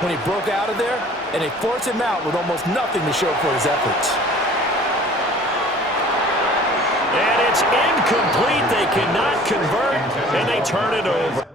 when he broke out of there, and they forced him out with almost nothing to show for his efforts. And it's incomplete. They cannot convert, and they turn it over.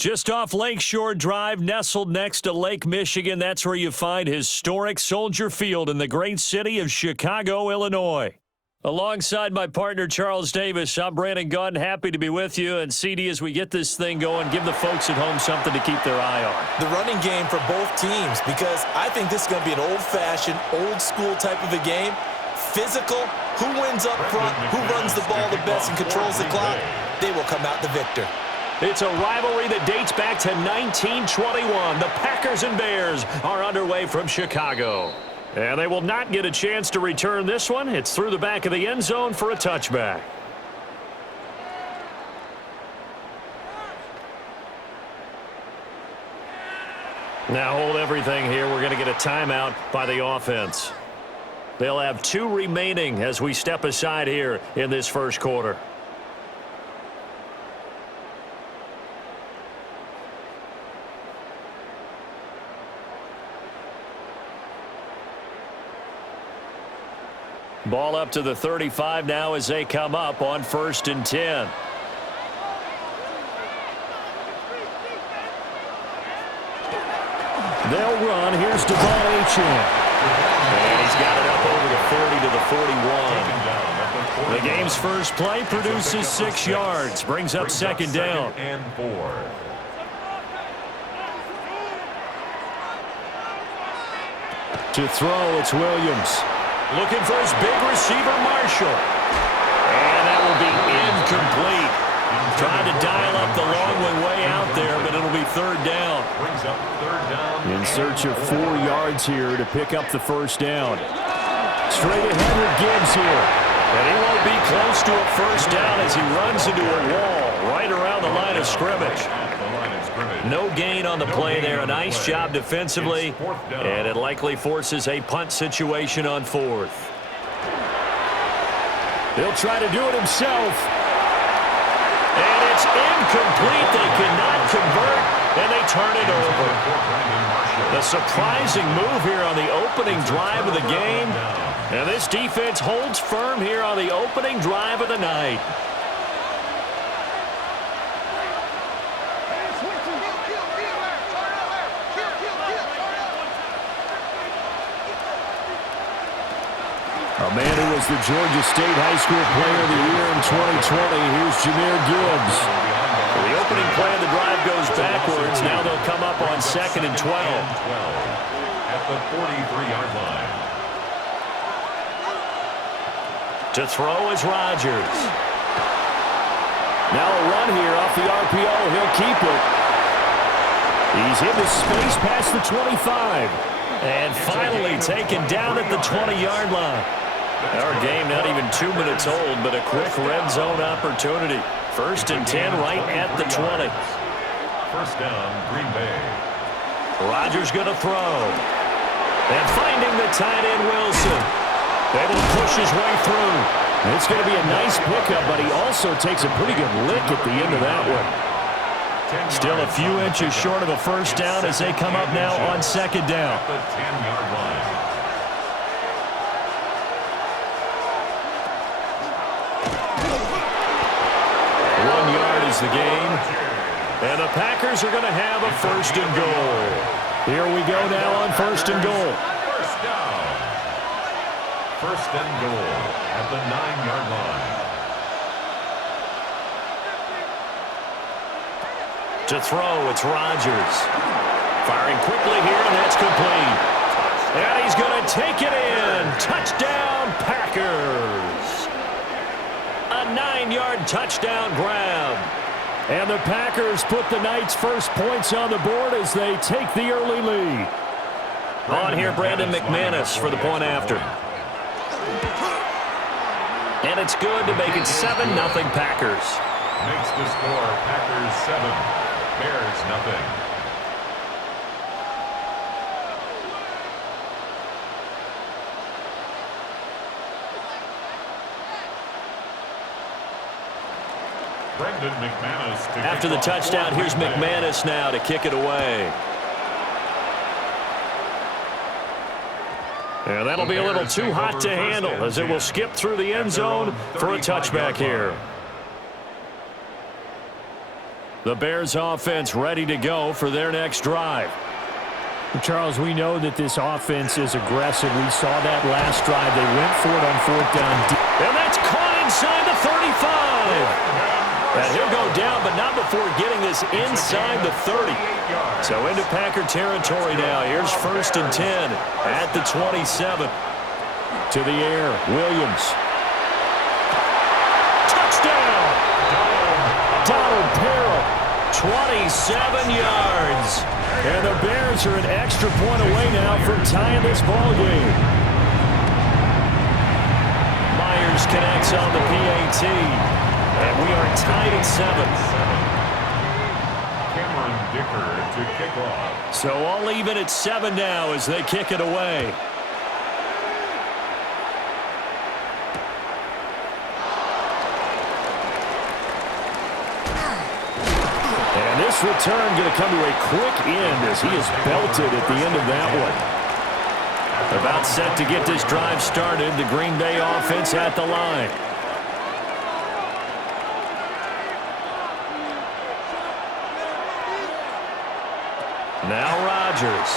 Just off Lakeshore Drive, nestled next to Lake Michigan, that's where you find historic Soldier Field in the great city of Chicago, Illinois. Alongside my partner, Charles Davis, I'm Brandon Gunn, happy to be with you. And CD, as we get this thing going, give the folks at home something to keep their eye on. The running game for both teams, because I think this is going to be an old-fashioned, old-school type of a game. Physical, who wins up front, who runs the ball the best and controls the clock, they will come out the victor. It's a rivalry that dates back to 1921. The Packers and Bears are underway from Chicago. And they will not get a chance to return this one. It's through the back of the end zone for a touchback. Now hold everything here. We're going to get a timeout by the offense. They'll have 2 remaining as we step aside here in this first quarter. Ball up to the 35 now as they come up on 1st and 10. They'll run. Here's Devon Achane. And he's got it up over the 40 to the 41. The game's first play produces 6 yards. Brings up 2nd down. And 4. To throw, it's Williams. Looking for his big receiver, Marshall. And that will be incomplete. Trying to dial up the long one way out there, but it'll be 3rd down. Brings up 3rd down. In search of 4 yards here to pick up the 1st down. Straight ahead with Gibbs here. And he won't be close to a 1st down as he runs into a wall right around the line of scrimmage. No gain on the play there. A nice job defensively. And it likely forces a punt situation on 4th. He'll try to do it himself. And it's incomplete. They cannot convert, and they turn it over. The surprising move here on the opening drive of the game. And this defense holds firm here on the opening drive of the night. A man who was the Georgia State High School Player of the Year in 2020. Here's Jahmyr Gibbs. Well, the opening play of the drive goes backwards. Now they'll come up on 2nd and 12. At the 43-yard line. To throw is Rodgers. Now a run here off the RPO. He'll keep it. He's in the space past the 25. And finally taken down at the 20-yard line. Our game not even 2 minutes old, but a quick red zone opportunity. 1st and 10 right at the 20. 1st down, Green Bay. Rodgers going to throw. And finding the tight end, Wilson. Able to push his way through. It's going to be a nice pickup, but he also takes a pretty good lick at the end of that one. Still a few inches short of a 1st down as they come up now on 2nd down. At the 10-yard line. The game, and the Packers are going to have a 1st and goal. Here we go now on 1st and goal. 1st down. 1st and goal at the 9-yard line. To throw, it's Rodgers. Firing quickly here, and that's complete. And he's going to take it in. Touchdown, Packers. A 9-yard touchdown grab. And the Packers put the night's first points on the board as they take the early lead. On here, Brandon McManus for the point after. And it's good to make it 7-0 Packers. Makes the score Packers 7, Bears nothing. After the touchdown, here's McManus now to kick it away. And that'll be a little too hot to handle as it will skip through the end zone for a touchback here. The Bears offense ready to go for their next drive. Charles, we know that this offense is aggressive. We saw that last drive. They went for it on fourth down. And that's caught inside the 35. And he'll go down, but not before getting this inside the 30. So into Packer territory now. Here's 1st and 10 at the 27. To the air, Williams. Touchdown! Donald Parrott, 27 yards. And the Bears are an extra point away now from tying this ball game. Myers connects on the PAT. And we are tied at 7. Cameron Dicker to kick off. So all even at 7 now as they kick it away. And this return going to come to a quick end as he is belted at the end of that one. About set to get this drive started. The Green Bay offense at the line. Now Rodgers.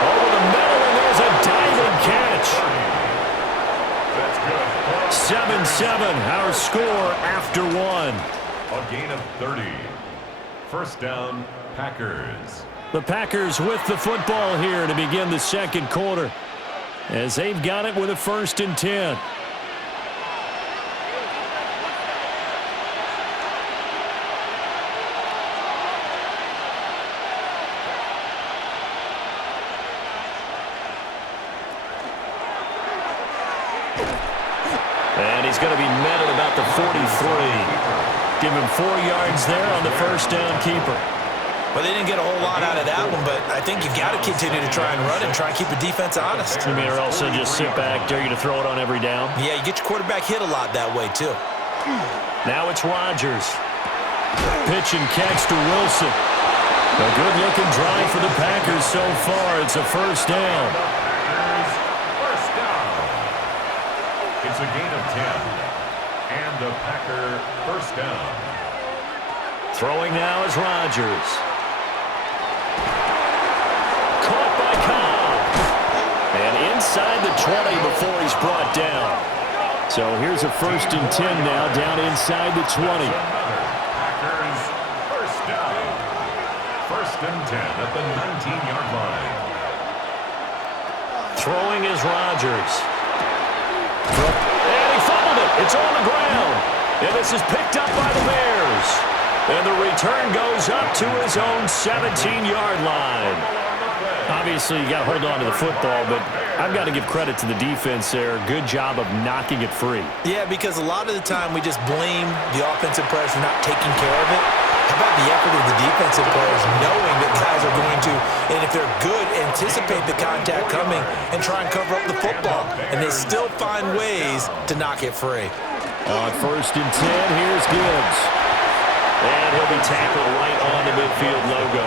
Over the middle, and there's a diving catch. That's good. 7-7, our score after 1. A gain of 30. First down, Packers. The Packers with the football here to begin the second quarter, as they've got it with a 1st and 10. And he's going to be met at about the 43. Give him 4 yards there on the first down keeper. Well, they didn't get a whole lot out of that one, but I think you've got to continue to try and run and try and keep the defense honest. You mean, or else they'll just sit back, dare you to throw it on every down? Yeah, you get your quarterback hit a lot that way, too. Now it's Rodgers. Pitch and catch to Wilson. A good-looking drive for the Packers so far. It's a first down. Packers, first down. It's a gain of 10. And a Packer first down. Throwing now is Rodgers. Caught by Cobb. And inside the 20 before he's brought down. So here's a 1st and 10 now, down inside the 20. Packers first down. 1st and 10 at the 19-yard line. Throwing is Rodgers. And he fumbled it. It's on the ground. And this is picked up by the Bears. And the return goes up to his own 17-yard line. Obviously, you got to hold on to the football, but I've got to give credit to the defense there. Good job of knocking it free. Yeah, because a lot of the time we just blame the offensive players for not taking care of it. How about the effort of the defensive players knowing that guys are going to, and if they're good, anticipate the contact coming and try and cover up the football. And they still find ways to knock it free. On 1st and 10, here's Gibbs. And he'll be tackled right on the midfield logo.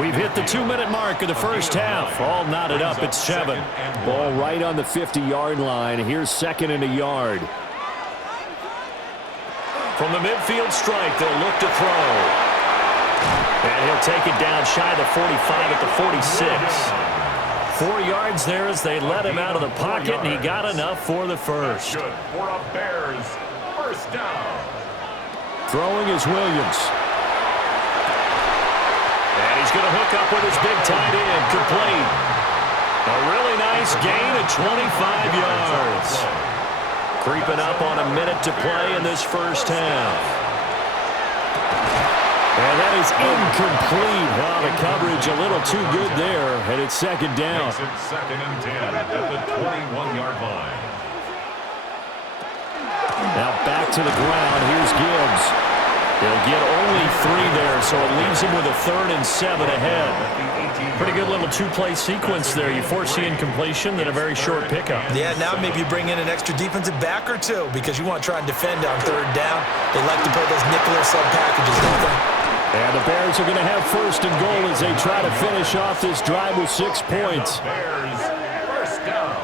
We've hit the 2-minute mark of the first half. All knotted up at 7. Ball right on the 50-yard line. Here's 2nd and a yard. From the midfield strike, they'll look to throw. And he'll take it down shy of the 45 at the 46. 4 yards there as they let him out of the pocket, and he got enough for the first. Good for a Bears first down. Throwing is Williams. And he's going to hook up with his big tight end, complete. A really nice gain of 25 yards. Creeping up on a minute to play in this first half. And that is incomplete. Well, the coverage a little too good there, and it's 2nd down. Makes it 2nd and 10 at the 21-yard line. Now back to the ground. Here's Gibbs. He'll get only 3 there, so it leaves him with a 3rd and 7 ahead. Pretty good little 2-play sequence there. You force the incompletion, then a very short pickup. Yeah, now maybe you bring in an extra defensive back or two because you want to try and defend on 3rd down. They like to play those nickel or sub packages, don't they? And the Bears are going to have 1st and goal as they try to finish off this drive with 6 points. Bears first down.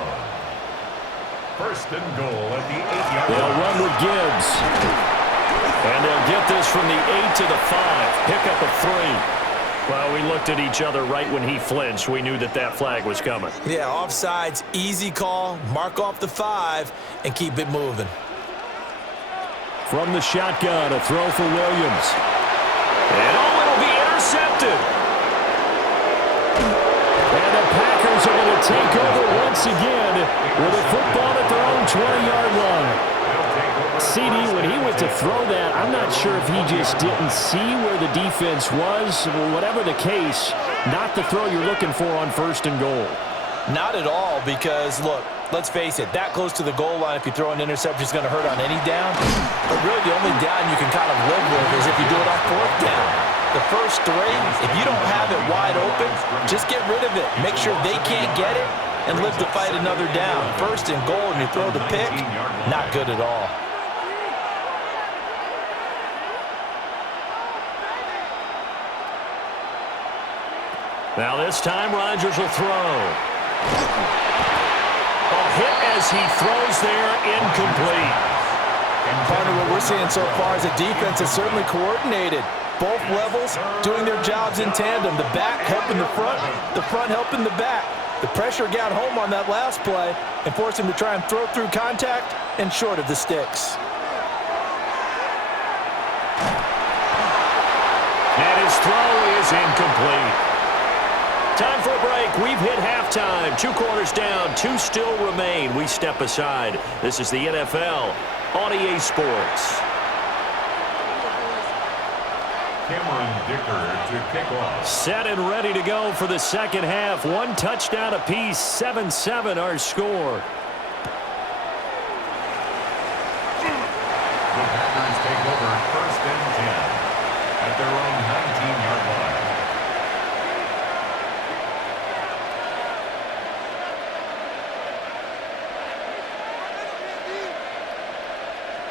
first and goal at the 8-yard line. They'll run with Gibbs. And they'll get this from the 8 to the 5. Pick up a 3. Well, we looked at each other right when he flinched. We knew that that flag was coming. Yeah, offsides, easy call. Mark off the 5 and keep it moving. From the shotgun, a throw for Williams. And it'll be intercepted. And the Packers are going to take over once again with a football at their own 20-yard line. CD, when he went to throw that, I'm not sure if he just didn't see where the defense was. Whatever the case, not the throw you're looking for on first and goal. Not at all, because, look, let's face it, that close to the goal line, if you throw an interception, is going to hurt on any down. But really, the only down you can kind of live with is if you do it on fourth down. The first 3, if you don't have it wide open, just get rid of it. Make sure they can't get it and live to fight another down. First and goal, and you throw the pick, not good at all. Now this time, Rodgers will throw. A hit as he throws there, incomplete. Partner, what we're seeing so far is the defense is certainly coordinated. Both levels doing their jobs in tandem. The back helping the front helping the back. The pressure got home on that last play and forced him to try and throw through contact and short of the sticks. And his throw is incomplete. Time for a break. We've hit halftime. 2 quarters down. 2 still remain. We step aside. This is the NFL on EA Sports. Cameron Dicker to kick off. Set and ready to go for the second half. 1 touchdown apiece. 7-7 our score. The Packers take over first and 10 at their own 19-yard line.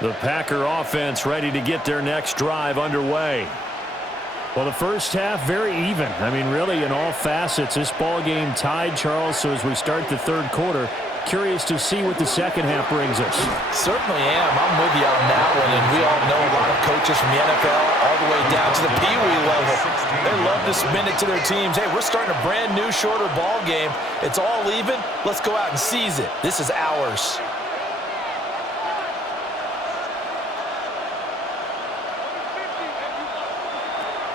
The Packer offense ready to get their next drive underway. Well, the first half, very even. I mean, really, in all facets, this ball game tied, Charles. So as we start the third quarter, curious to see what the second half brings us. Certainly am. I'm with you on that one. And we all know a lot of coaches from the NFL all the way down to the Pee-wee level. They love to spin it to their teams. Hey, we're starting a brand new, shorter ball game. It's all even. Let's go out and seize it. This is ours.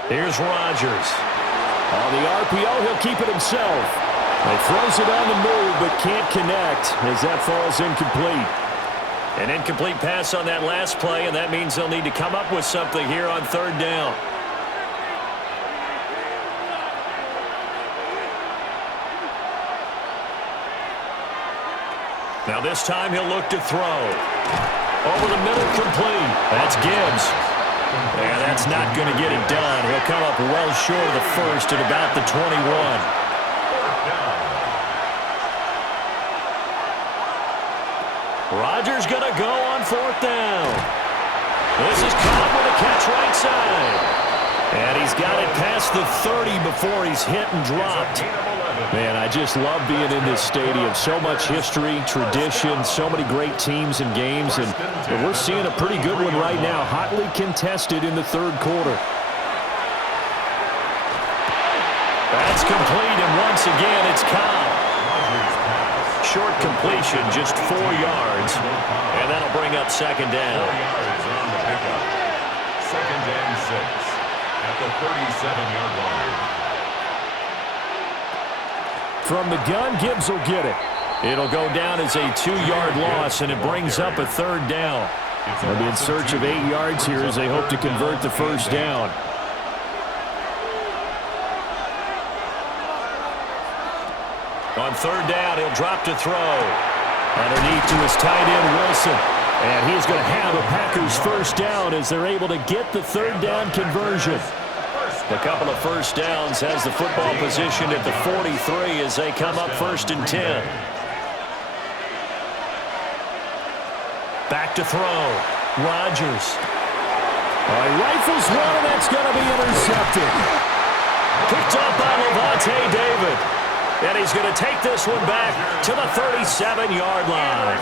Here's Rodgers. On the RPO, he'll keep it himself. He throws it on the move, but can't connect as that falls incomplete. An incomplete pass on that last play, and that means they'll need to come up with something here on third down. Now this time he'll look to throw. Over the middle, complete. That's Gibbs. And that's not going to get it done. He'll come up well short of the first at about the 21. Rodgers going to go on fourth down. This is caught with a catch right side. And he's got it past the 30 before he's hit and dropped. Man, I just love being in this stadium. So much history, tradition, so many great teams and games. And we're seeing a pretty good one right now, hotly contested in the third quarter. That's complete, and once again, it's caught. Short completion, just 4 yards. And that'll bring up second down. 4 yards on the pickup. Second and 6 at the 37-yard line. From the gun, Gibbs will get it. It'll go down as a 2-yard loss, and it brings up a third down. They'll be in search of 8 yards here as they hope to convert the first down. On third down, he'll drop to throw. Underneath to his tight end, Wilson. And he's going to have a Packers first down as they're able to get the third down conversion. A couple of first downs has the football positioned at the 43 as they come up first and 10. Back to throw. Rodgers. He rifles one, and that's going to be intercepted. Picked up by Levante David. And he's going to take this one back to the 37-yard line.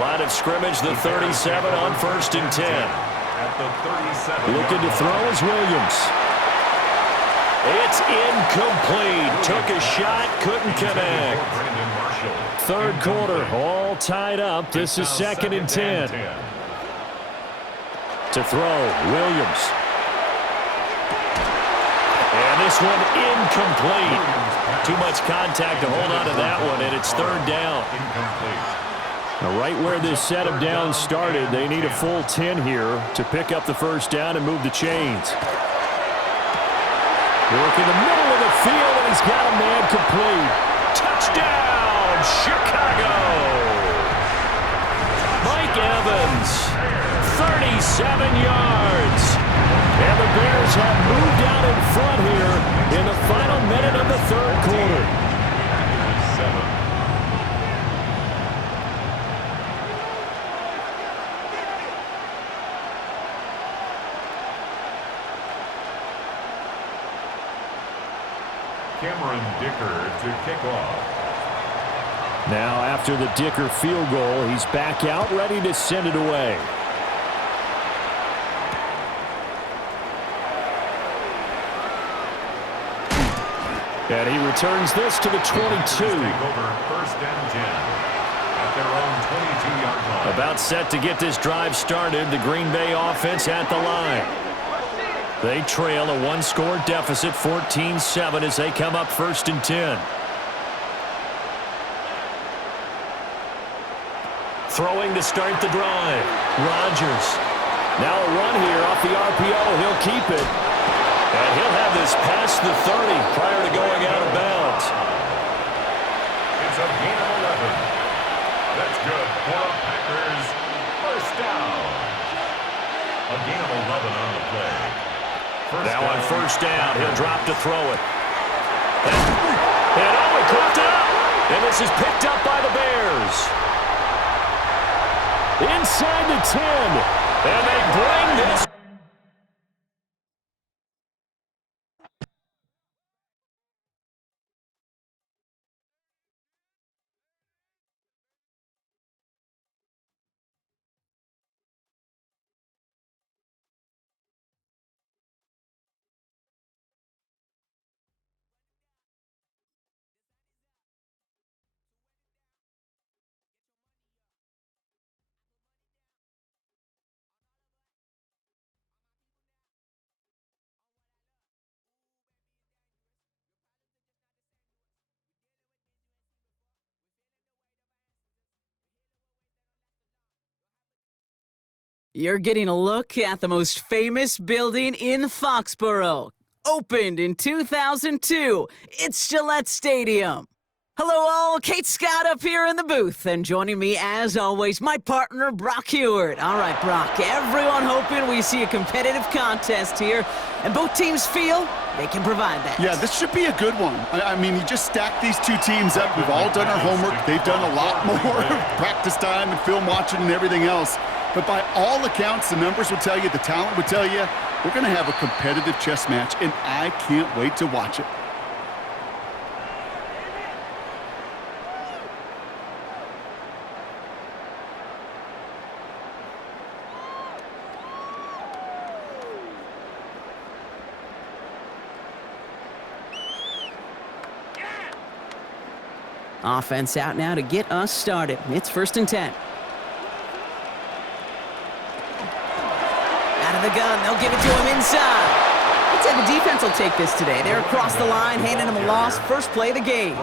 Line of scrimmage, the 37 on 1st and 10. At the 37. Looking to throw is Williams. It's incomplete. Took a shot, couldn't connect. Third quarter, all tied up. This is 2nd and 10. To throw, Williams. And this one incomplete. Too much contact to hold on to that one, and it's 3rd down. Now, right where this set of downs started, they need a full 10 here to pick up the 1st down and move the chains. Work in the middle of the field, and he's got a man complete. Touchdown, Chicago! Mike Evans, 37 yards. And the Bears have moved out in front here in the final minute of the 3rd quarter. Cameron Dicker to kick off. Now, after the Dicker field goal, he's back out, ready to send it away. And he returns this to the 22. Take over 1st and 10 at their own 22-yard line. About set to get this drive started, the Green Bay offense at the line. They trail a 1-score deficit, 14-7, as they come up 1st and 10. Throwing to start the drive. Rodgers. Now a run here off the RPO. He'll keep it. And he'll have this past the 30 prior to going out of bounds. It's a gain of 11. That's good for the Packers. 1st down. A gain of 11 on the play. Now on 1st down, he'll drop to throw it. And he caught it up. And this is picked up by the Bears. Inside the 10. And they bring this. You're getting a look at the most famous building in Foxborough. Opened in 2002, it's Gillette Stadium. Hello all, Kate Scott up here in the booth, and joining me as always, my partner Brock Heward. All right, Brock, everyone hoping we see a competitive contest here, and both teams feel they can provide that. Yeah, this should be a good one. I mean, you just stack these two teams up. We've all done our homework. They've done a lot more practice time and film watching and everything else. But by all accounts, the numbers will tell you, the talent would tell you, we're going to have a competitive chess match, and I can't wait to watch it. Offense out now to get us started. It's 1st and 10. Out of the gun, they'll give it to him inside. I'd say the defense will take this today. They're across the line, handing him a loss. First play of the game.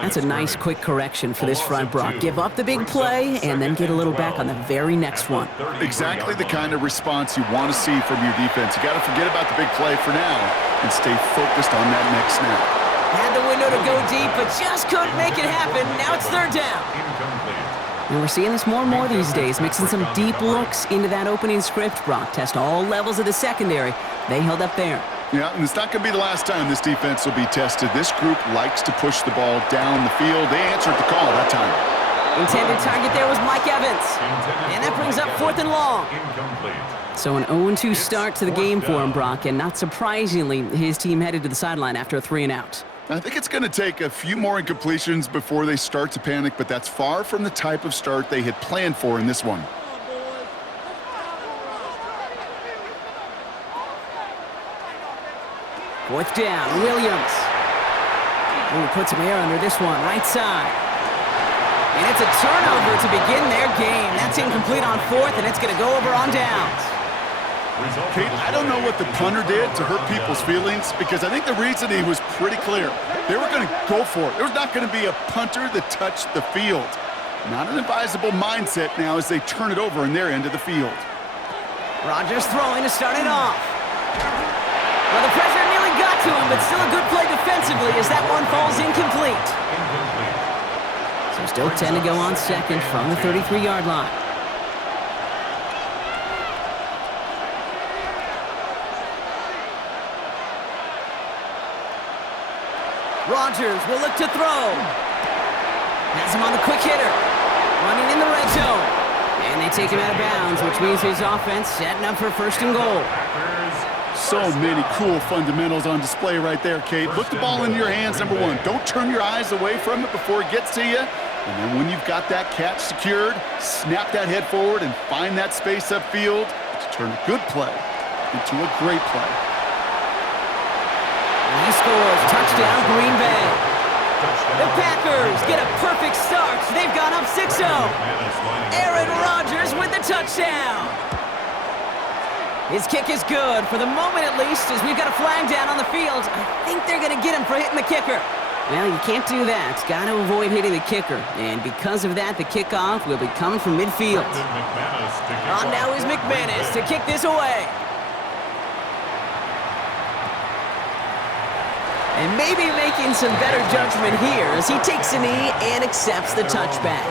That's a nice quick correction for this front, Brock. Give up the big play and then get a little back on the very next one. Exactly the kind of response you want to see from your defense. You got to forget about the big play for now and stay focused on that next snap. Had the window to go deep, but just couldn't make it happen. Now it's 3rd down. And we're seeing this more and more these days, mixing some deep looks into that opening script. Brock test all levels of the secondary. They held up there. Yeah, and it's not going to be the last time this defense will be tested. This group likes to push the ball down the field. They answered the call that time. Intended target there was Mike Evans. And that brings up 4th and long. So an 0-2 start to the game for him, Brock, and not surprisingly, his team headed to the sideline after a 3-and-out. I think it's going to take a few more incompletions before they start to panic, but that's far from the type of start they had planned for in this one. Fourth down, Williams. Ooh, puts some air under this one, right side. And it's a turnover to begin their game. That's incomplete on fourth, and it's going to go over on downs. Kate, I don't know what the punter did to hurt people's feelings, because I think the reasoning was pretty clear. They were going to go for it. There was not going to be a punter that touched the field. Not an advisable mindset now as they turn it over in their end of the field. Rodgers throwing to start it off. Well, the pressure nearly got to him, but still a good play defensively as that one falls incomplete. So still 10 to go on second from the 33-yard line. Rodgers will look to throw. Has him on the quick hitter. Running in the red zone. And they take him out of bounds, which means his offense setting up for first and goal. So many cool fundamentals on display right there, Kate. Put the ball in your hands, number one. Don't turn your eyes away from it before it gets to you. And then when you've got that catch secured, snap that head forward and find that space upfield to turn a good play into a great play. And he scores. Touchdown, Green Bay. The Packers get a perfect start. They've gone up 6-0. Aaron Rodgers with the touchdown. His kick is good, for the moment at least, as we've got a flag down on the field. I think they're going to get him for hitting the kicker. Well, you can't do that. Got to avoid hitting the kicker. And because of that, the kickoff will be coming from midfield. On now is McManus to kick this away. And maybe making some better judgment here as he takes a knee and accepts the touchback.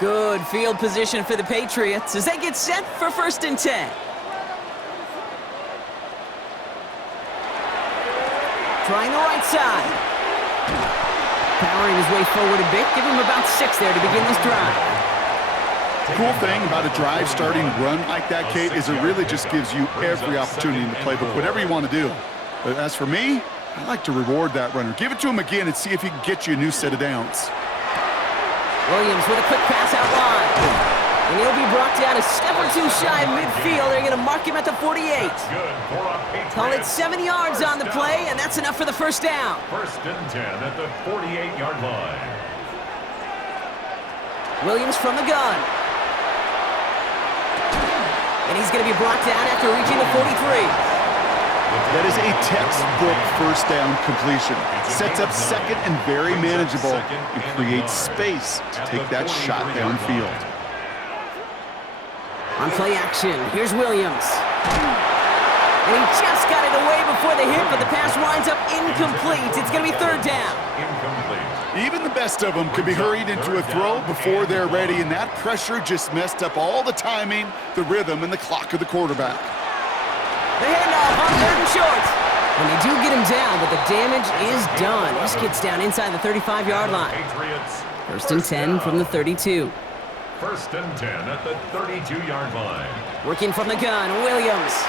Good field position for the Patriots as they get set for 1st and 10. Trying the right side. Powering his way forward a bit. Give him about 6 there to begin this drive. Cool thing about a drive starting run like that, Kate, is it really just gives you every opportunity in the playbook, whatever you want to do. But as for me, I like to reward that runner. Give it to him again and see if he can get you a new set of downs. Williams with a quick pass out wide. And he'll be brought down a step or two shy of midfield. They're going to mark him at the 48. Call it 7 yards on the play, and that's enough for the first down. 1st and 10 at the 48-yard line. Williams from the gun. And he's going to be brought down after reaching the 43. That is a textbook first down completion. Sets up second and very manageable and creates space to take that shot downfield. On play action, here's Williams. And he just got it away before the hit, but the pass winds up incomplete. It's going to be 3rd down. Even the best of them could be hurried into a throw before they're ready, and that pressure just messed up all the timing, the rhythm, and the clock of the quarterback. The handoff on 3rd and short. And they do get him down, but the damage is done. This gets down inside the 35-yard line. 1st and 10 from the 32. 1st and 10 at the 32-yard line. Working from the gun, Williams.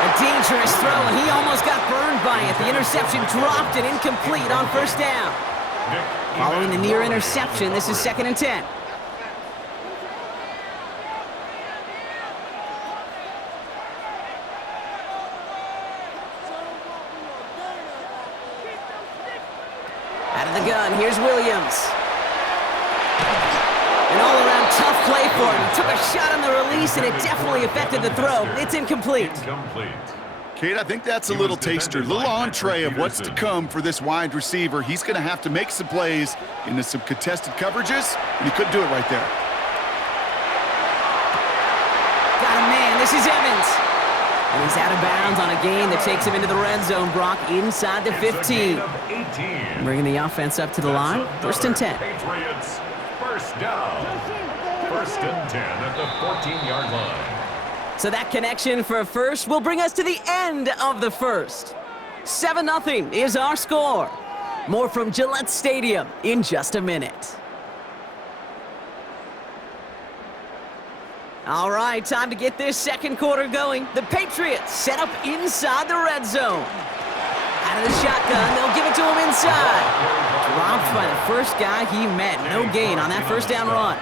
A dangerous throw, and he almost got burned by it. The interception dropped and incomplete on 1st down. Following the near interception, this is 2nd and 10. Out of the gun, here's Williams. An all-around tough play for him. He took a shot on the release, and it definitely affected the throw. It's incomplete. Kate, I think that's a little taster, a little entree of what's to come for this wide receiver. He's going to have to make some plays into some contested coverages, and he couldn't do it right there. Got a man. This is Evans. And he's out of bounds on a gain that takes him into the red zone, Brock, inside the 15. Bringing the offense up to the line. 1st and 10. Patriots, 1st down. 1st and 10 at the 14-yard line. So that connection for a first will bring us to the end of the first. 7-0 is our score. More from Gillette Stadium in just a minute. All right, time to get this second quarter going. The Patriots set up inside the red zone. Out of the shotgun, they'll give it to him inside. Dropped by the first guy he met. No gain on that first down run.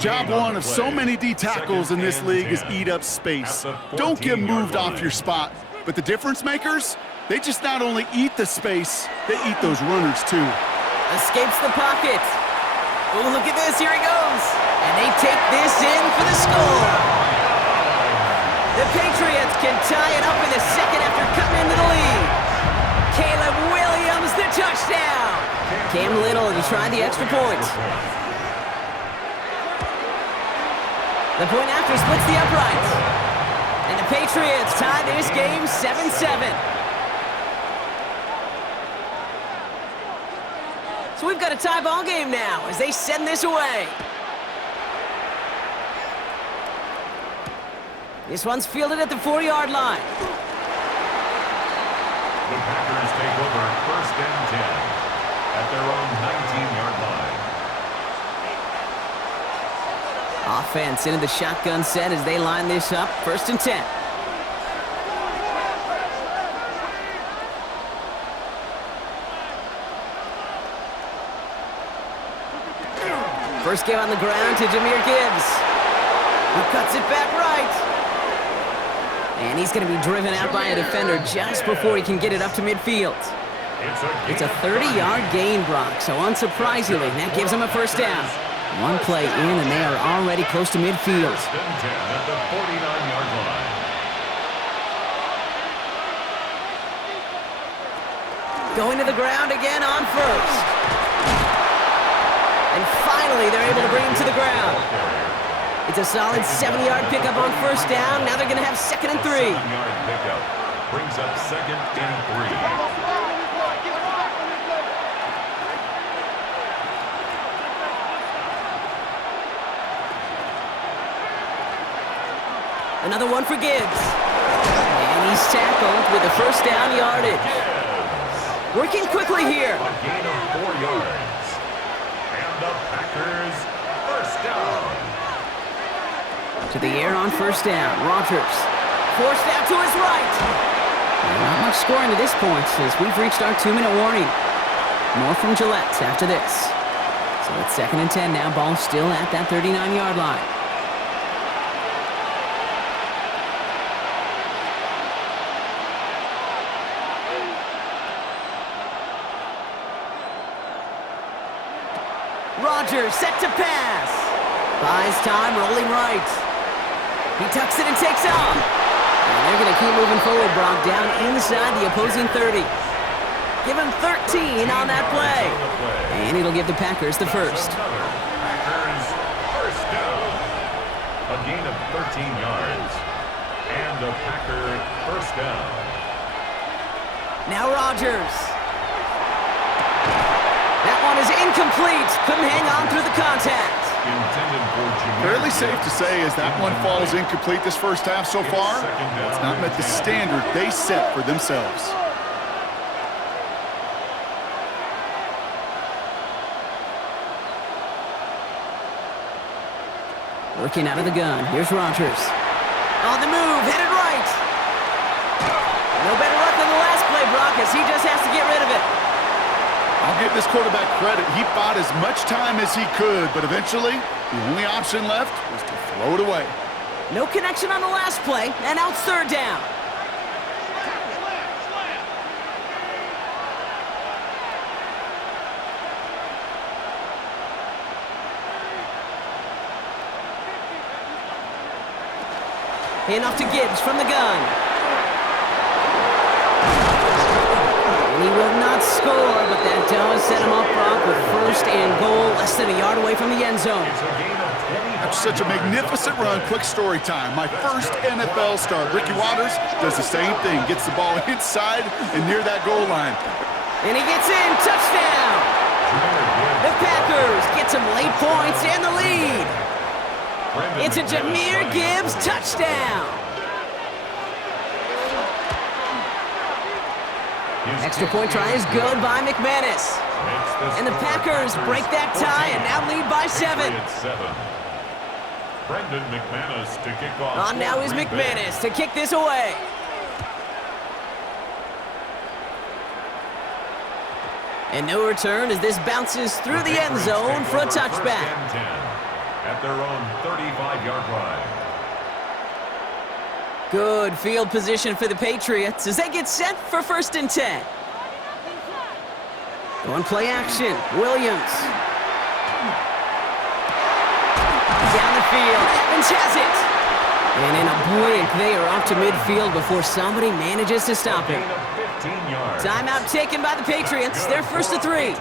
Job one of so many D tackles in this league is eat up space. Don't get moved off your spot. But the difference makers, they just not only eat the space, they eat those runners too. Escapes the pocket. Oh, look at this. Here he goes. And they take this in for the score. The Patriots can tie it up in the second after cutting into the lead. Caleb Williams, the touchdown. Cam Little to try the extra point. The point after splits the uprights. And the Patriots tie this game 7-7. So we've got a tie ball game now as they send this away. This one's fielded at the 40-yard line. The Packers take over first and 10 at their own 19-yard line. Offense into the shotgun set as they line this up. First and 10. First game on the ground to Jahmyr Gibbs. He cuts it back right. And he's going to be driven out by a defender just before he can get it up to midfield. It's a 30-yard gain, Brock, so unsurprisingly, that gives him a first down. One play in, and they are already close to midfield. First and 10 at the 49-yard line. Going to the ground again on first. And finally, they're able to bring him to the ground. It's a solid 70-yard pickup on first down. Now they're going to have second and 3. 7-yard pickup brings up second and 3. Another one for Gibbs. And he's tackled with the first down yardage. Working quickly here. A gain of 4 yards. And the Packers first down. To the air on first down. Rodgers forced out to his right. Not much scoring to this point as we've reached our 2-minute warning. More from Gillette after this. So it's second and 10 now. Ball still at that 39-yard line. Rodgers set to pass. Buys time, rolling right. He tucks it and takes off. And they're going to keep moving forward, Brock, down inside the opposing 30. Give him 13 on that play. And it'll give the Packers the first. Packers first down. A gain of 13 yards. And the Packer first down. Now Rodgers. That one is incomplete. Couldn't hang on through the contact. Intended for Jahmyr Fairly safe to say as that one falls incomplete this first half so far, it's not met the standard they set for themselves. Working out of the gun. Here's Rodgers. On the move, headed right. No better luck than the last play, Brock, as he just has to get rid of it. I'll give this quarterback credit. He bought as much time as he could, but eventually, the only option left was to throw it away. No connection on the last play, and now it's third down. Handoff to Gibbs from the gun. And he will not score, but that does set him up, Brock, with first and goal, less than a yard away from the end zone. That's such a magnificent run. Quick story time. My first NFL start. Ricky Waters does the same thing. Gets the ball inside and near that goal line. And he gets in. Touchdown! The Packers get some late points and the lead. It's a Jahmyr Gibbs touchdown. Extra point try is good by McManus. And the Packers break that tie and now lead by 7. Brendan McManus to kick off. On now is McManus to kick this away. And no return as this bounces through the end zone for a touchback. At their own 35-yard line. Good field position for the Patriots as they get set for 1st and 10. Going play action, Williams. Down the field, Evans has it. And in a blink, they are off to midfield before somebody manages to stop him. Timeout taken by the Patriots. They're 1st and 3.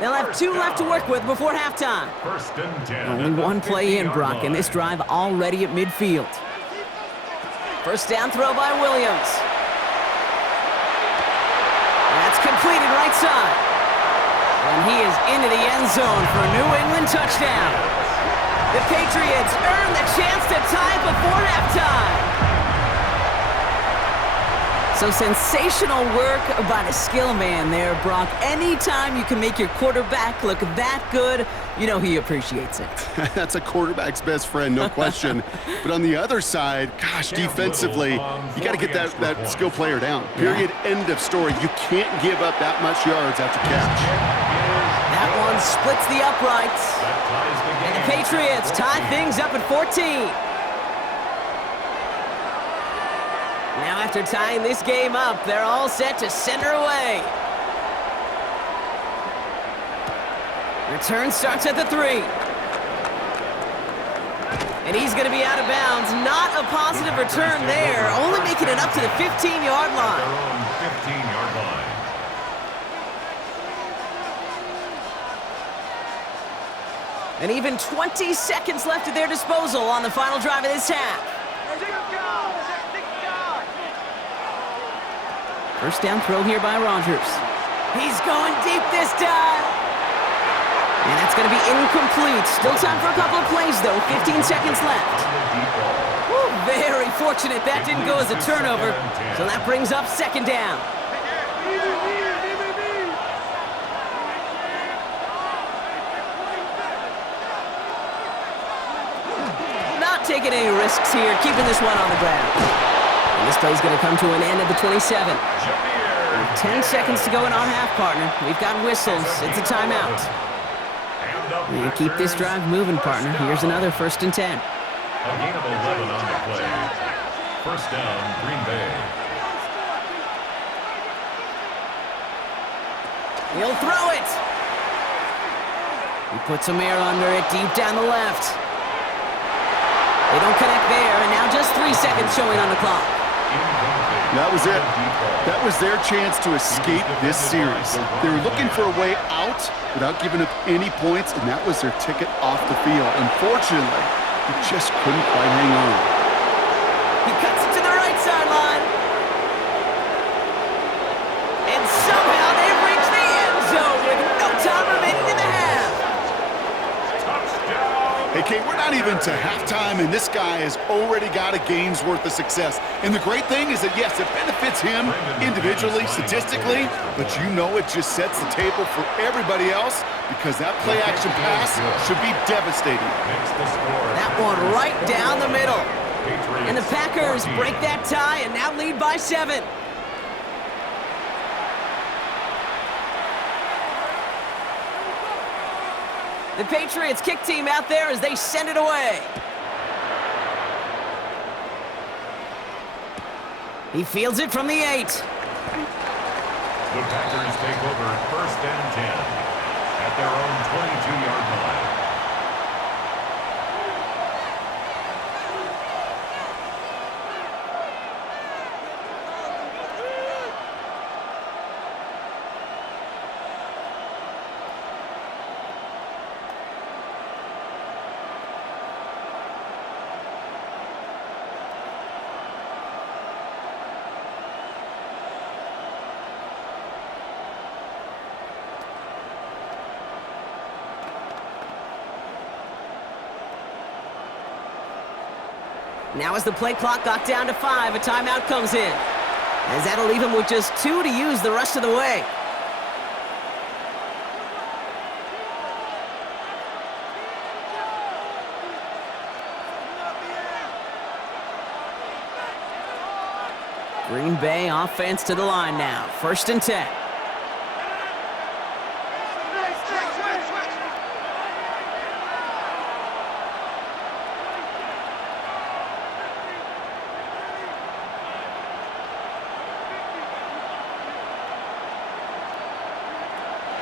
They'll have 2 left to work with before halftime. 1st and 10. Only one play in, Brock, and this drive already at midfield. 1st down throw by Williams. That's completed right side. And he is into the end zone for a New England touchdown. The Patriots earn the chance to tie before halftime. So sensational work by the skill man there, Brock. Anytime you can make your quarterback look that good, you know he appreciates it. That's a quarterback's best friend, no question. But on the other side, gosh, defensively, you got to get that skill player down. Period, end of story. You can't give up that much yards after catch. That one splits the uprights. And the Patriots tie things up at 14. Now after tying this game up, they're all set to send her away. Return starts at the 3. And he's going to be out of bounds. Not a positive return there, only making it up to the 15-yard line. Their own 15-yard line. And even 20 seconds left at their disposal on the final drive of this half. 1st down throw here by Rodgers. He's going deep this time. And that's going to be incomplete. Still time for a couple of plays, though. 15 seconds left. Woo, very fortunate that didn't go as a turnover. So that brings up 2nd down. Not taking any risks here, keeping this one on the ground. And this play's going to come to an end at the 27. 10 seconds to go in our half, partner. We've got whistles. It's a timeout. You keep this drive moving, partner. Here's another 1st and 10. A gain of 11 on the play. 1st down, Green Bay. He'll throw it. He puts some air under it deep down the left. They don't connect there, and now just 3 seconds showing on the clock. That was it. That was their chance to escape this series. They were looking for a way out without giving up any points, and that was their ticket off the field. Unfortunately, they just couldn't quite hang on. He cuts it to the right sideline. And somehow they've reached the end zone with no time remaining in the half. Hey, Kate, we're not even to halftime, and this guy has already got a game's worth of success. And the great thing is that, yes, it benefits him individually, statistically, but you know it just sets the table for everybody else because that play-action pass should be devastating. That one right down the middle. And the Packers break that tie and now lead by 7. The Patriots kick team out there as they send it away. He fields it from the 8. The Packers take over 1st and 10 at their own 22-yard line. Now as the play clock got down to 5, a timeout comes in. As that'll leave him with just 2 to use the rest of the way. Green Bay offense to the line now. 1st and 10.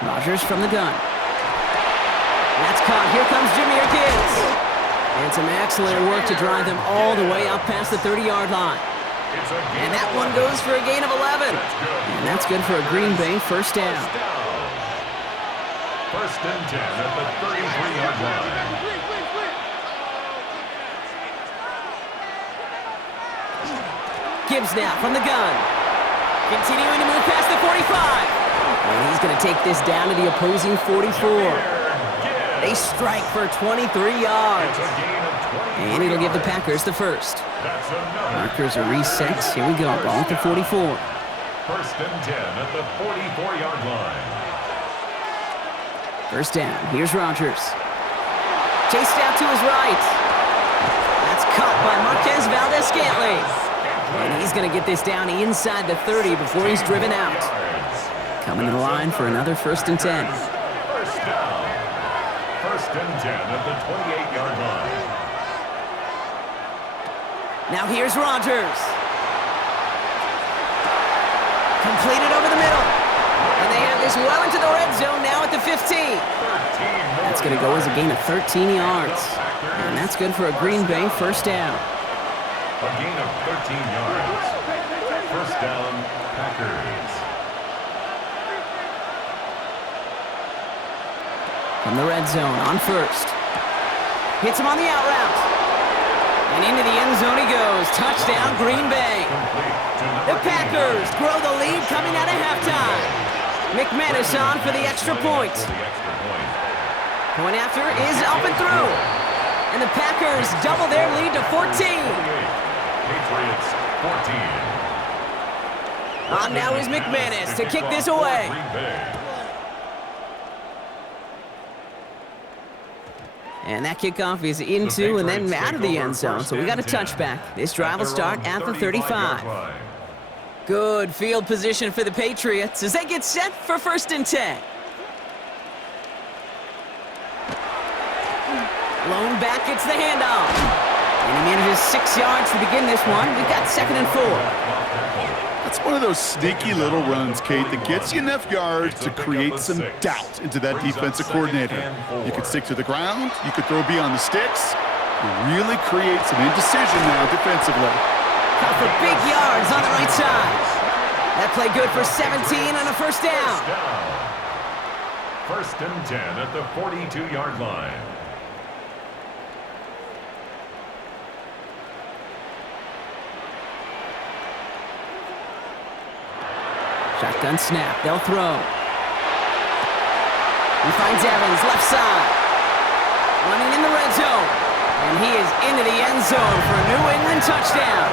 Rodgers from the gun. That's caught. Here comes Jahmyr Gibbs. And some excellent work to drive them all the way up past the 30-yard line. And that one goes for a gain of 11. And that's good for a Green Bay 1st down. 1st and 10 at the 33-yard line. Gibbs now from the gun. Continuing to move past the 45. And he's going to take this down to the opposing 44. They strike for 23 yards. And it'll give the Packers the first. Markers are reset. Here we go. Ball at the 44. 1st and 10 at the 44-yard line. 1st down. Here's Rodgers. Chased out to his right. That's caught by Marquez Valdez-Scantling. And he's going to get this down inside the 30 before he's driven out. Coming to the line for another 1st and 10. 1st down. 1st and 10 at the 28-yard line. Now here's Rodgers. Completed over the middle. And they have this well into the red zone now at the 15. That's going to go as a gain of 13 yards. And that's good for a Green Bay 1st down. A gain of 13 yards. 1st down, Packers. From the red zone on 1st. Hits him on the out route. And into the end zone he goes. Touchdown, Green Bay. The Packers grow the lead coming out of halftime. McManus on for the extra point. Point after is up and through. And the Packers double their lead to 14. Patriots 14. On now is McManus to kick this away. And that kickoff is into and then out of the end zone, so we got a touchback. This drive will start at the 35. Good field position for the Patriots as they get set for 1st and 10. Lone back gets the handoff. And he manages 6 yards to begin this one. We've got 2nd and 4. That's one of those sneaky little runs, Kate, that gets you enough yards to create some doubt into that defensive coordinator. You could stick to the ground. You could throw beyond the sticks. You really create some indecision now defensively. Caught for big yards on the right side. That play good for 17 on a 1st down. 1st and 10 at the 42-yard line. Shotgun snap. They'll throw. He finds Evans, left side. Running in the red zone. And he is into the end zone for a New England touchdown.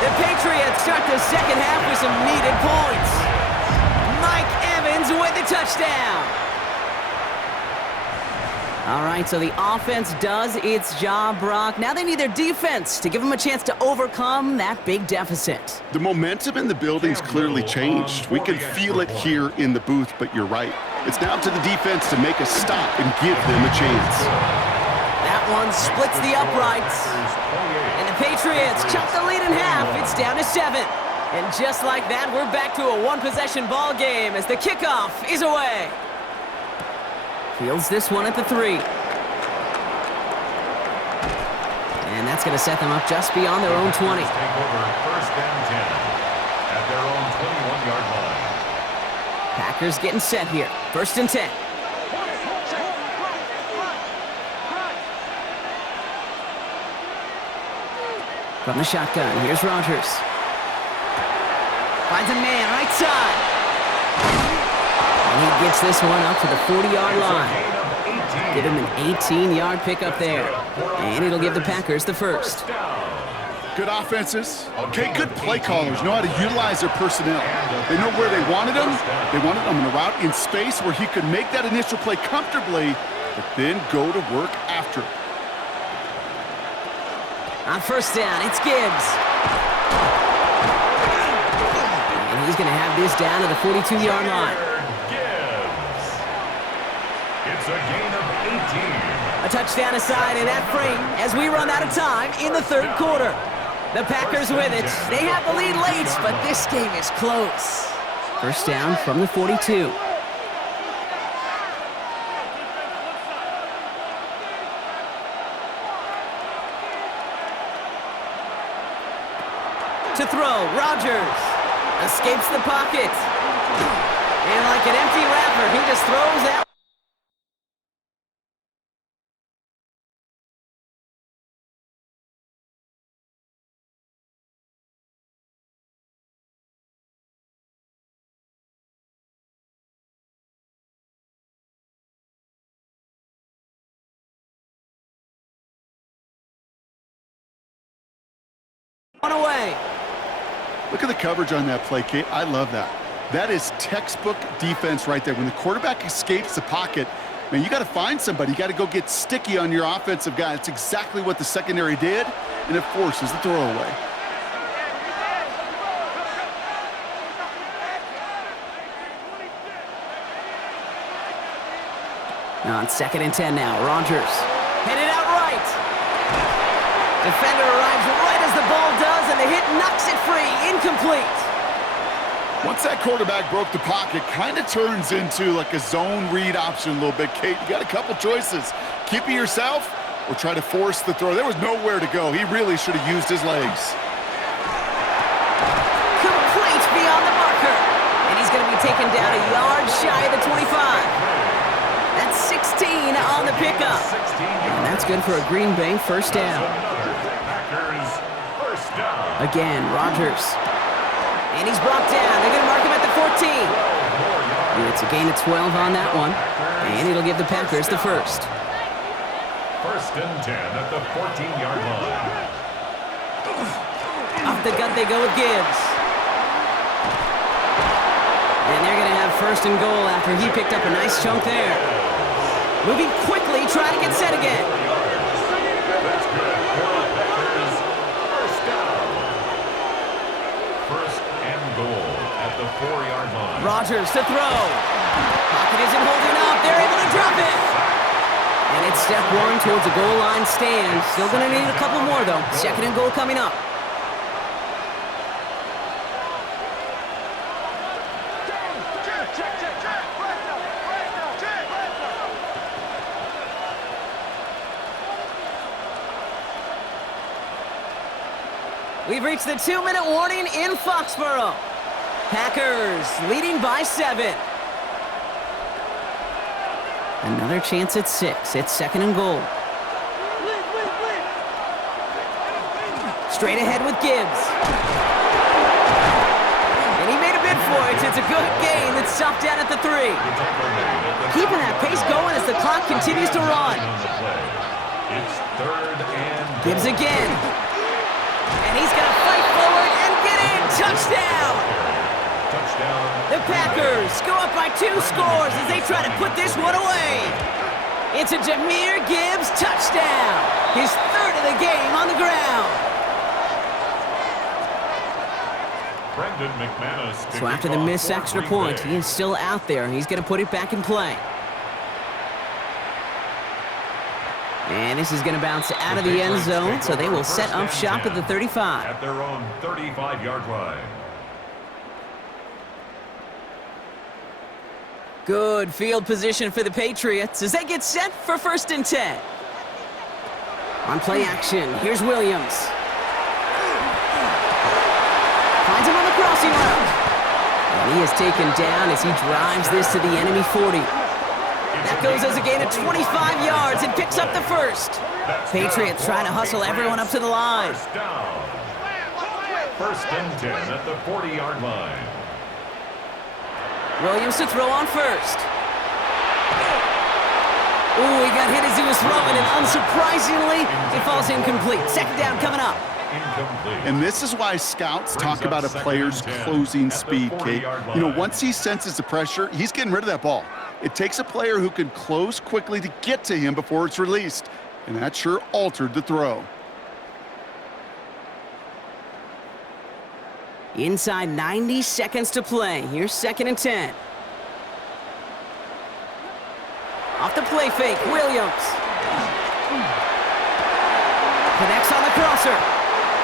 The Patriots start the 2nd half with some needed points. Mike Evans with the touchdown. All right, so the offense does its job, Brock. Now they need their defense to give them a chance to overcome that big deficit. The momentum in the building's clearly changed. We can feel it here in the booth, but you're right. It's now up to the defense to make a stop and give them a chance. That one splits the uprights. And the Patriots chop the lead in half. It's down to 7. And just like that, we're back to a one-possession ball game as the kickoff is away. Fields this one at the 3. And that's going to set them up just beyond their own 20. Take over 1st and 10 at their own 21-yard line. Packers getting set here. 1st and 10. From the shotgun, here's Rodgers. Finds a man right side. And he gets this one up to the 40-yard line. Give him an 18-yard pickup there. And it'll give the Packers the first. Good offenses. Okay, good play callers know how to utilize their personnel. They know where they wanted them. They wanted them in a route in space where he could make that initial play comfortably, but then go to work after it. On 1st down, it's Gibbs. he's going to have this down to the 42-yard line. It's a gain of 18. A touchdown aside in that frame as we run out of time in the third quarter. The Packers with it. They have the lead late, but this game is close. First down from the 42. To throw, Rodgers escapes the pocket. And like an empty wrapper, he just throws out. One away. Look at the coverage on that play, Kate. I love that. That is textbook defense right there. When the quarterback escapes the pocket, man, you got to find somebody. You got to go get sticky on your offensive guy. That's exactly what the secondary did, and it forces the throwaway. On 2nd and 10 now, Rodgers headed out right. Defender arrives right as the ball does, and the hit knocks it free. Incomplete. Once that quarterback broke the pocket, kind of turns into like a zone read option a little bit, Kate. You got a couple choices. Keep it yourself or try to force the throw. There was nowhere to go. He really should have used his legs. Complete beyond the marker. And he's going to be taken down a yard shy of the 25. That's 16 on the pickup. And that's good for a Green Bay first down. Again, Rodgers. And he's brought down. They're going to mark him at the 14. It's a gain of 12 on that one. And it'll give the Packers the first. First and 10 at the 14-yard line. Off the gut they go with Gibbs. And they're going to have first and goal after he picked up a nice chunk there. Moving quickly, try to get set again. That's good for the Packers. First down. First and goal at the 4-yard line. Rodgers to throw. Pocket isn't holding up. They're able to drop it. And it's step one towards a goal line stand. Still going to need a couple more, though. 2nd and goal coming up. We've reached the 2-minute warning in Foxborough. Packers leading by 7. Another chance at 6. It's 2nd and goal. Straight ahead with Gibbs. And he made a bid for it. It's a good gain. It's stopped down at the 3. Keeping that pace going as the clock continues to run. It's 3rd and Gibbs again. And he's going to fight forward and get in. Touchdown! The Packers go up by 2 scores as they try to put this one away. It's a Jahmyr Gibbs touchdown. His 3rd of the game on the ground. So after the missed extra point, he is still out there. He's going to put it back in play. And this is going to bounce out of the end zone, so they will set up shop at the 35. At their own 35-yard line. Good field position for the Patriots as they get set for 1st and 10. On play action, here's Williams. Finds him on the crossing route. And he is taken down as he drives this to the enemy 40. That goes as a gain of 25 yards and picks up the first. Patriots trying to hustle everyone up to the line. First and 10 at the 40-yard line. Williams to throw on first. Ooh, he got hit as he was throwing, and unsurprisingly, it falls incomplete. 2nd down coming up. And this is why scouts talk about a player's closing speed, Kate. You know, once he senses the pressure, he's getting rid of that ball. It takes a player who can close quickly to get to him before it's released. And that sure altered the throw. Inside 90 seconds to play. Here's 2nd and 10. Off the play fake, Williams. Connects on the crosser.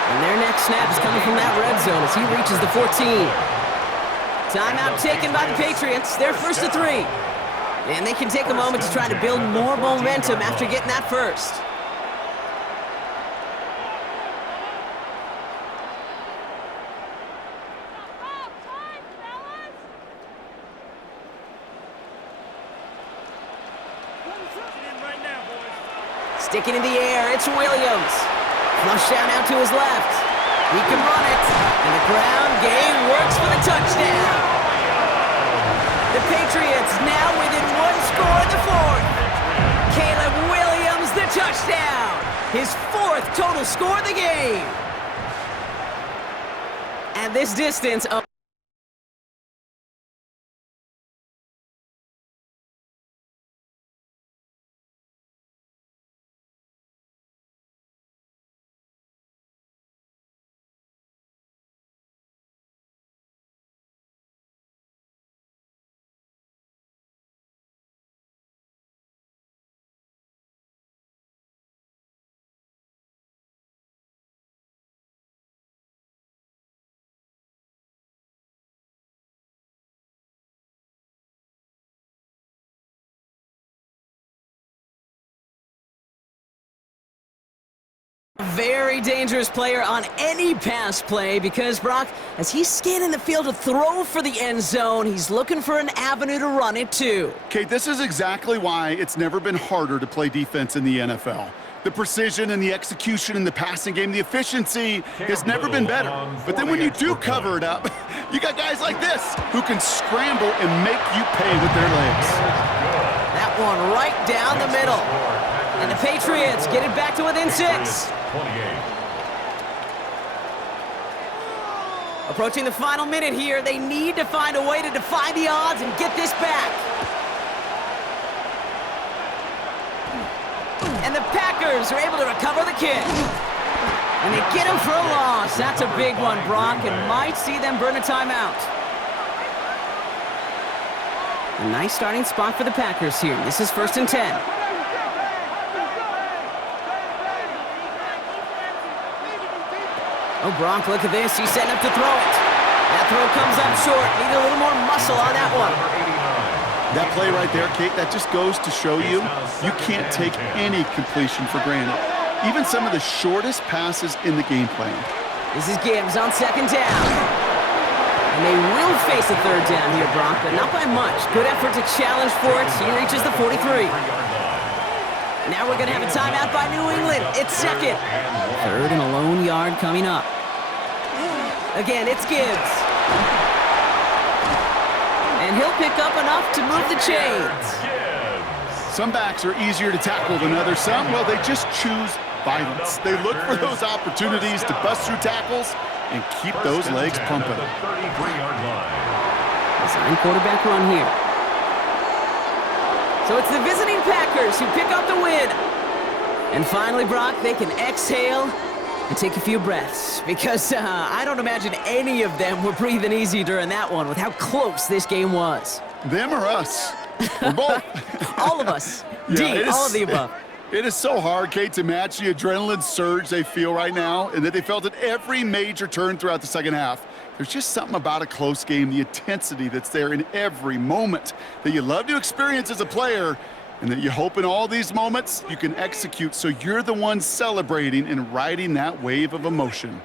And their next snap is coming from that red zone as he reaches the 14. Timeout taken by the Patriots. They're 1st and 3. And they can take a moment to try to build more momentum after getting that first. Sticking in the air, it's Williams. Flush down out to his left. He can run it. And the ground game works for the touchdown. The Patriots now within 1 score in the 4th. Caleb Williams, the touchdown. His 4th total score of the game. And this distance of very dangerous player on any pass play because, Brock, as he's scanning the field to throw for the end zone, he's looking for an avenue to run it too. Kate, this is exactly why it's never been harder to play defense in the NFL. The precision and the execution in the passing game, the efficiency has never been better. But then when you do cover it up, you got guys like this who can scramble and make you pay with their legs. That one right down the middle. And the Patriots get it back to within 6. Approaching the final minute here, they need to find a way to defy the odds and get this back. And the Packers are able to recover the kick. And they get him for a loss. That's a big one, Brock, and might see them burn a timeout. A nice starting spot for the Packers here. This is 1st and 10. Oh, Brock, look at this. He's setting up to throw it. That throw comes up short. Need a little more muscle on that one. That play right there, Kate, that just goes to show you can't take any completion for granted. Even some of the shortest passes in the game plan. This is Gibbs on 2nd down. And they will face a 3rd down here, Brock, but not by much. Good effort to challenge for it. He reaches the 43. Now we're going to have a timeout by New England. It's 2nd. 3rd and a lone yard coming up. Again, it's Gibbs. And he'll pick up enough to move the chains. Some backs are easier to tackle than others. Some, well, they just choose violence. They look for those opportunities to bust through tackles and keep those legs pumping. Design quarterback run here. So it's the visiting Packers who pick up the win. And finally, Brock, they can exhale and take a few breaths because I don't imagine any of them were breathing easy during that one with how close this game was. Them or us? We're both. All of us. Yeah, all of the above. It is so hard, Kate, to match the adrenaline surge they feel right now and that they felt at every major turn throughout the second half. There's just something about a close game, the intensity that's there in every moment that you love to experience as a player, and that you hope in all these moments you can execute so you're the one celebrating and riding that wave of emotion.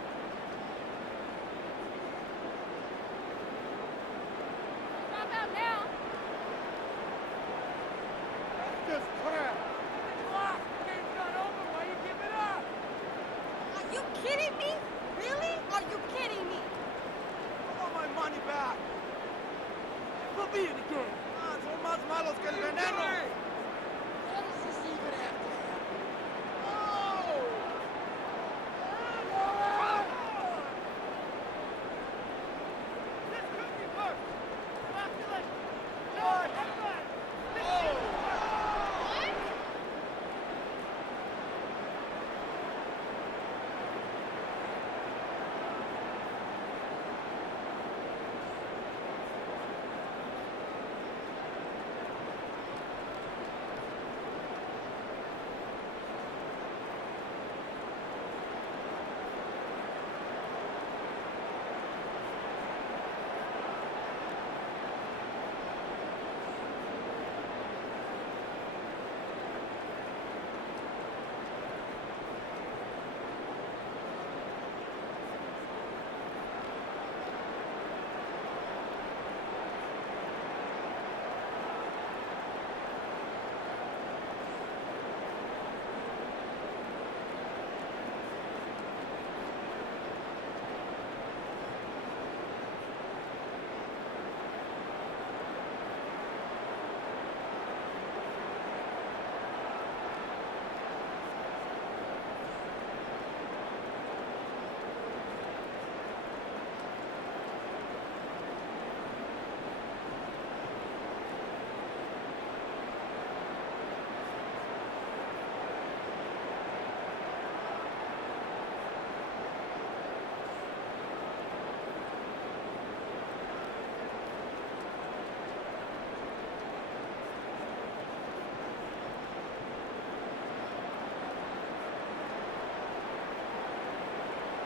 Be in the game. Son más malos que el veneno.